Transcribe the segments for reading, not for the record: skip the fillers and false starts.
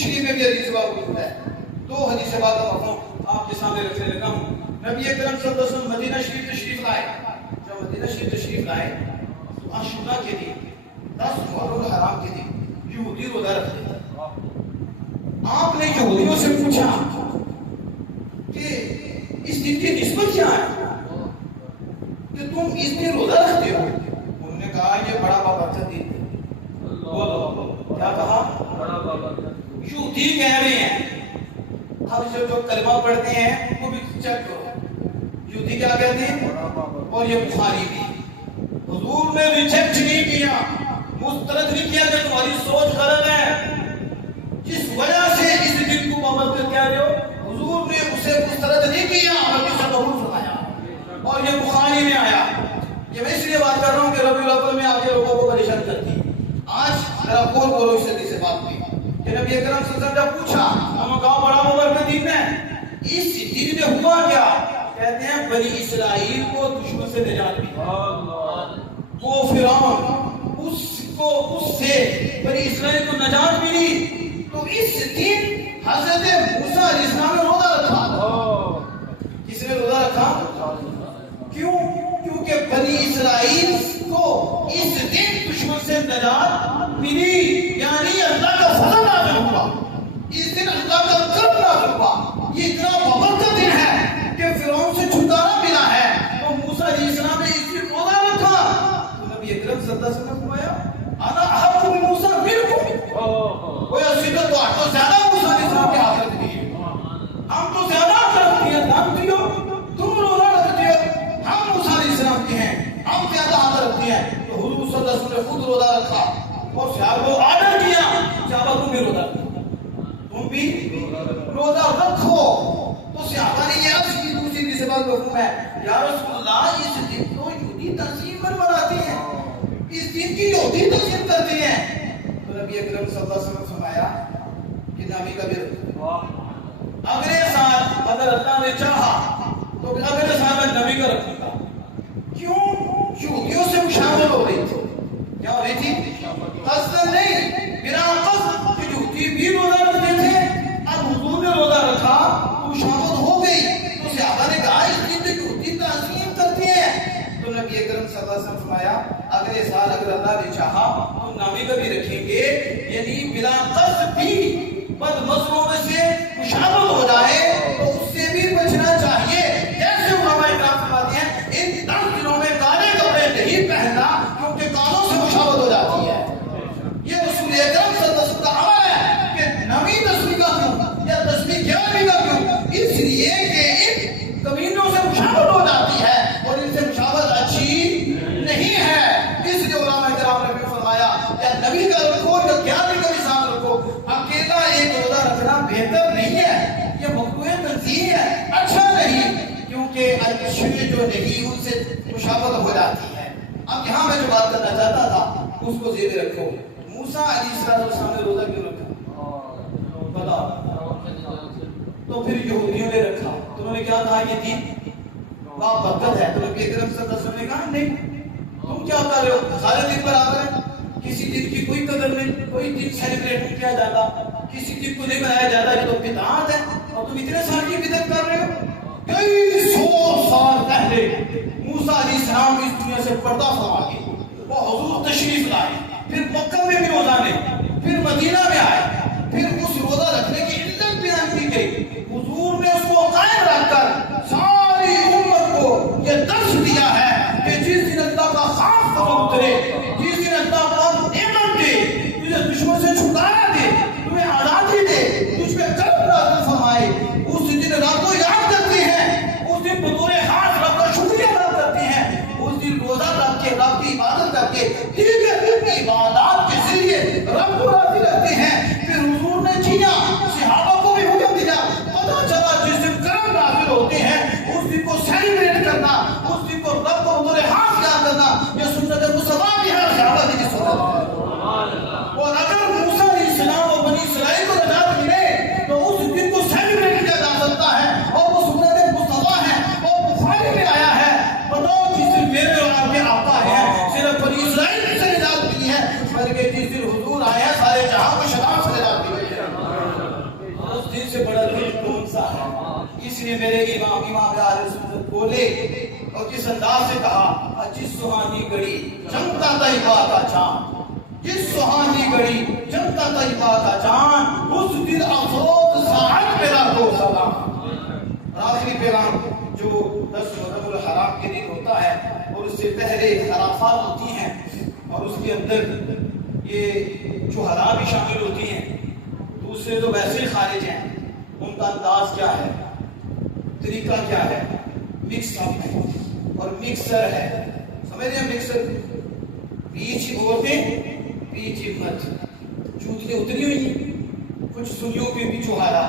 شریف میں بھی حدیث باب موجود ہے. دو حدیث باب کا مفہوم آپ کے سامنے رکھنے لگا ہوں. نبی اکرم صلی اللہ علیہ وسلم مدینہ شریف تشریف لائے. جب مدینہ شریف تشریف لائے تو عاشورہ کے دن 10 محرم الحرام کے دن یہودی روزہ رکھتے تھے. آپ نے یہودیوں سے پوچھا کہ اس دن کی نسبت کیا ہے کہ تم اس دن روزہ رکھتے ہو؟ انہوں نے کہا یہ بڑا بابرکت دن ہے. بولو کیا کہا؟ بڑا بابرکت. یہودی کہہ رہے ہیں. اب جو کلمہ پڑھتے ہیں وہ بھی چیک کرو. یہودی کیا کہتے ہیں؟ اور یہ بخاری بھی. حضور نے ریجیکٹ نہیں کیا, مسترد نہیں کیا کہ تمہاری سوچ غلط ہے. جس وجہ سے اس دن کو بابرکت کہہ رہے ہو, حضور نے اسے مسترد نہیں کیا بلکہ اسے قبول فرمایا. اور یہ بخاری میں آیا. یہ میں اس لیے بات کر رہا ہوں کہ ربیع الاول میں آپ کے لوگوں کو پریشان کرتی. آج ذرا کون بولو اس حدیث سے بات کی کہ نبی اکرم صلی اللہ علیہ وسلم جب پوچھا ہم کہا بڑا بابرکت دن ہے, اس دن میں ہوا کیا؟ کہتے ہیں بنی اسرائیل کو دشمن سے نجات ملی. وہ فرعون اس سے بنی اسرائیل کو نجات ملی. تو اس دن حضرت موسیٰ علیہ السلام نے روزہ رکھا. کس نے روزہ رکھا؟ کیوں؟ کیونکہ بنی اسرائیل کو اس دن دشمن سے نجات ملی, یعنی اللہ کا فضل نازل ہوا. اس دن اللہ کا کرم نازل ہوا. یہ اتنا بابرکت دن ہے کہ فرعون سے چھٹکارا ملا ہے. تو موسیٰ علیہ السلام نے اس دن روزہ رکھا. تو نبی اکرم صلی اللہ علیہ وسلم نے فرمایا انا احق بموسیٰ منکم. وہ سیدھا تو آپ تو زیادہ موسیٰ علیہ السلام کی حاضرت دی ہے. ہم تو زیادہ حاضرت دی ہے. ہم دیو تم روزہ رکھتے ہو, ہم موسیٰ علیہ السلام کی ہیں, ہم زیادہ حاضرت دی ہیں. تو حضور صلی اللہ علیہ وسلم نے خود روزہ رکھا اور صحابہ کو آرڈر کیا صحابہ تم بھی روزہ رکھو, تم بھی روزہ رکھو. تو صحابہ نے یہ عرض کی. دوسری سے بات مفہوم ہے یا رسول اللہ اس دن تو یہودی تنظیم مناتے ہیں, اس دن کی یہودی تنظیم کرتے ہیں. تو نبی اکرم صلی اللہ علیہ وسلم فرمایا کہ نبی کا بھی اگلے سال اگر اللہ نے چاہا تو اگلے سال میں نبی کا رکھوں گا. کیوں؟ یہودیوں سے مشاورت ہو رہی تھی. کیا ہو رہی تھی؟ قصد نہیں, بنا قصد کہ یہودی بھی روزہ رکھتے تھے. اب حضور نے روزہ رکھا تو مشاورت ہو گئی. تو صحابہ نے کہا اس دن تو یہودی تعظیم کرتے ہیں. تو نبی اکرم صلی اللہ علیہ وسلم فرمایا اگلے سال اگر اللہ نے چاہا تو نبی کا بھی رکھیں گے. یعنی بلا قصد بھی بد مذہبوں میں سے مشابہت ہو جائے تو اس سے بھی بچنا چاہیے. جیسے علماء کرام فرماتے ہیں ان 10 دنوں میں کالے کپڑے نہیں پہننا کیونکہ کالوں سے مشابہت ہو جاتی ہے. یہ رسول اکرم صلی اللہ علیہ وسلم کا عمل ہے کہ نویں 10ویں کا کیوں یا 10ویں 11ویں کا کیوں؟ اس لیے کہ ان کمینوں سے مشابہت ہو جاتی ہے اور ان سے مشابہت اچھی نہیں ہے. اس لیے علماء کرام نے فرمایا یا نبی کا رکھو یا 11ویں کا بھی ساتھ رکھو. اکیلا ایک روزہ رکھنا بہتر نہیں ہے. یہ مقبول تنظیم ہے, اچھا نہیں, کیونکہ اچھے جو نہیں ان سے مشابہت ہو جاتی ہے. اب یہاں میں جو بات کرنا چاہتا تھا اس کو ذہن رکھو. موسیٰ علیہ السلام نے روزہ کیوں رکھا؟ بتاؤ. تو پھر یہودیوں نے رکھا تو انہوں نے کیا کہا یہ دن بابرکت ہے. تو نبی اکرم صلی اللہ علیہ وسلم نے کہا نہیں, تم کیا کر رہے ہو؟ سارے دن برابر ہیں, کسی دن کی کوئی قدر نہیں, کوئی دن سیلیبریٹ نہیں کیا جاتا, کسی دن کو نہیں منایا جاتا. یہ تو بدعت ہے اور تم اتنے سال کی بدعت کر رہے ہو. کئی 100 سال پہلے موسیٰ علیہ السلام اس دنیا سے پردہ فرما گئے. وہ حضور تشریف لائے, پھر مکہ میں بھی روزہ لے, پھر مدینہ میں آئے, پھر اس روزہ رکھنے کی علت بیان کی گئی. حضور نے اس کو قائم رکھ کر ساری امت کو یہ درس دیا ہے کہ جس دن اللہ کا خاص فضل اترے, جس دن اللہ کا نعمت دے, تجھے دشمن سے چھٹکارا دے, تمہیں آزادی دے, تجھ پہ کرم نازل فرمائے, اس دن رب کو یاد کرتے ہیں, اس دن بطور خاص رب کا شکریہ ادا کرتے ہیں, اس دن روزہ رکھ کے رب کی عبادت کر کے دیگر عبادات کے ذریعے رب لیے میرے امام اہل سنت بولے اور کس انداز سے کہا، جس سہانی گھڑی چمکا طیبہ کا چاند، جس سہانی گھڑی چمکا طیبہ کا چاند، اس دل افروز ساعت میرا کو سلام۔ آخری پیغام جو 10 ربیع الحرام کے دن ہوتا ہے اور اس سے پہلے خرافات ہوتی ہیں اور اس کے اندر یہ جو حرام بھی شامل ہوتی ہیں، دوسرے تو ویسے خارج ہیں، ان کا انداز کیا ہے، طریقہ کیا ہے، مکس اپ ہے اور مکسر ہے۔ سمجھ رہے ہیں مکسر؟ بیچ عورتیں بیچ ہمت، جوتیاں اتری ہوئی ہیں، کچھ سنیوں کے بھی چوہارا،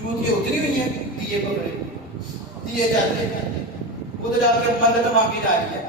جوتیاں اتری ہوئی ہیں، دیے پکڑے دیے جاتے ہیں، ادھر جا کے مدد مانگی جا رہی ہے،